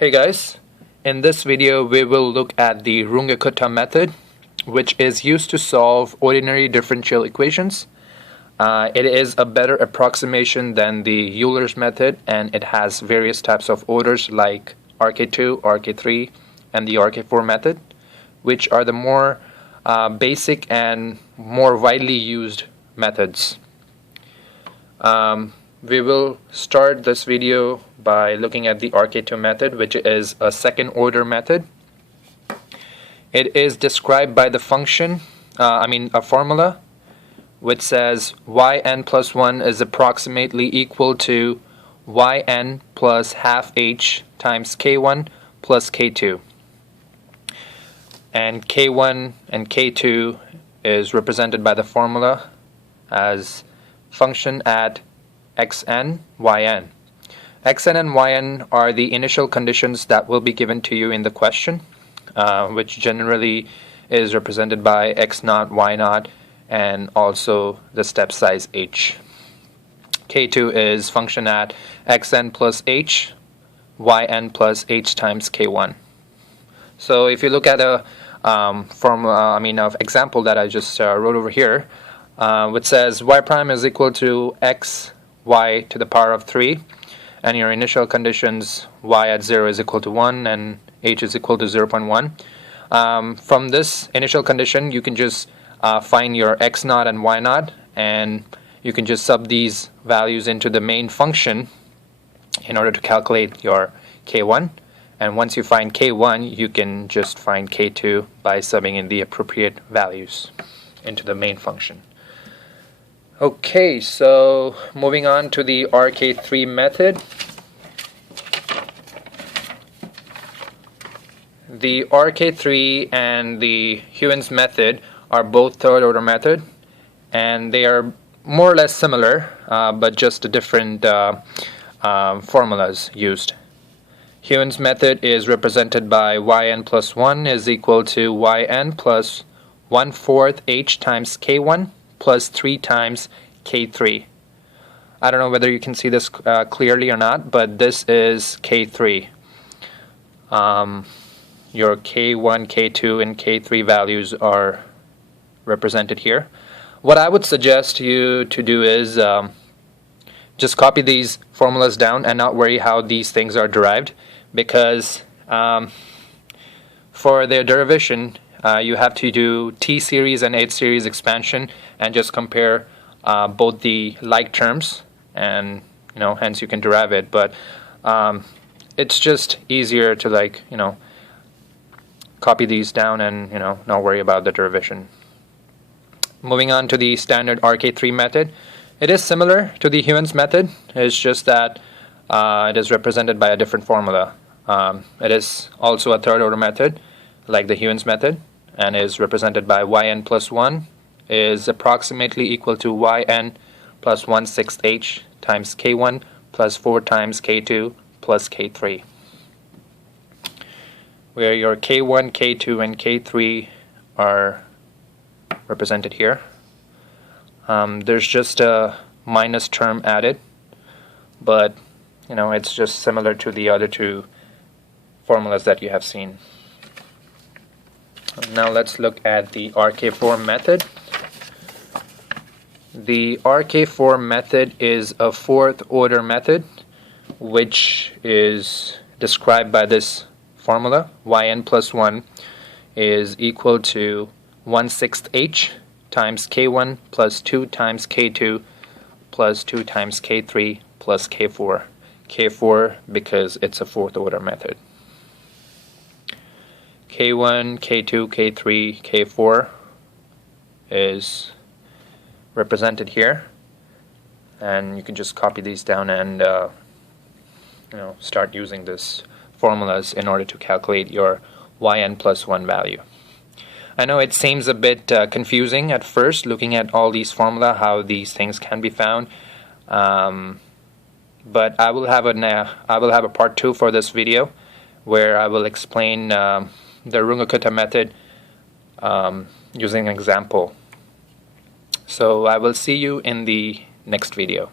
Hey guys, in this video we will look at the Runge-Kutta method, which is used to solve ordinary differential equations. It is a better approximation than the Euler's method, and it has various types of orders like RK2, RK3, and the RK4 method, which are the more basic and more widely used methods. We will start this video by looking at the RK2 method, which is a second order method. It is described by the function, a formula, which says yn plus 1 is approximately equal to yn plus half h times k1 plus k2. And k1 and k2 is represented by the formula as function at xn, yn. xn and yn are the initial conditions that will be given to you in the question, which generally is represented by x0, y0, and also the step size h. k2 is function at xn plus h, yn plus h times k1. So if you look at a example that I just wrote over here, which says y prime is equal to x y to the power of 3, and your initial conditions y at 0 is equal to 1 and h is equal to 0.1. From this initial condition you can just find your x0 and y0, and you can just sub these values into the main function in order to calculate your k1, and once you find k1 you can just find k2 by subbing in the appropriate values into the main function. Okay, so moving on to the RK3 method. The RK3 and the Heun's method are both third order method, and they are more or less similar, but just different formulas used. Heun's method is represented by yn plus 1 is equal to yn plus 1/4 h times k1 plus 3 times k3. I don't know whether you can see this clearly or not, but this is k3. Your k1, k2, and k3 values are represented here. What I would suggest you to do is just copy these formulas down and not worry how these things are derived, because for their derivation you have to do t-series and h-series expansion and just compare both the like terms, and hence you can derive it. But it's just easier to copy these down and not worry about the derivation. Moving on to the standard RK3 method, it is similar to the Heun's method. It's just that it is represented by a different formula. It is also a third order method like the Heun's method, and is represented by yn plus 1 is approximately equal to yn plus 1/6 h times k1 plus 4 times k2 plus k3, where your k1, k2, and k3 are represented here. There's just a minus term added, but it's just similar to the other two formulas that you have seen. Now let's look at the RK4 method. The RK4 method is a fourth order method, which is described by this formula. Yn plus 1 is equal to 1/6 h times k1 plus 2 times k2 plus 2 times k3 plus k4. k4 because it's a fourth order method. k1, k2, k3, k4 is represented here, and you can just copy these down and start using these formulas in order to calculate your yn plus 1 value. I know it seems a bit confusing at first looking at all these formula, how these things can be found, but I will have a part 2 for this video where I will explain the Runge-Kutta method using an example. So I will see you in the next video.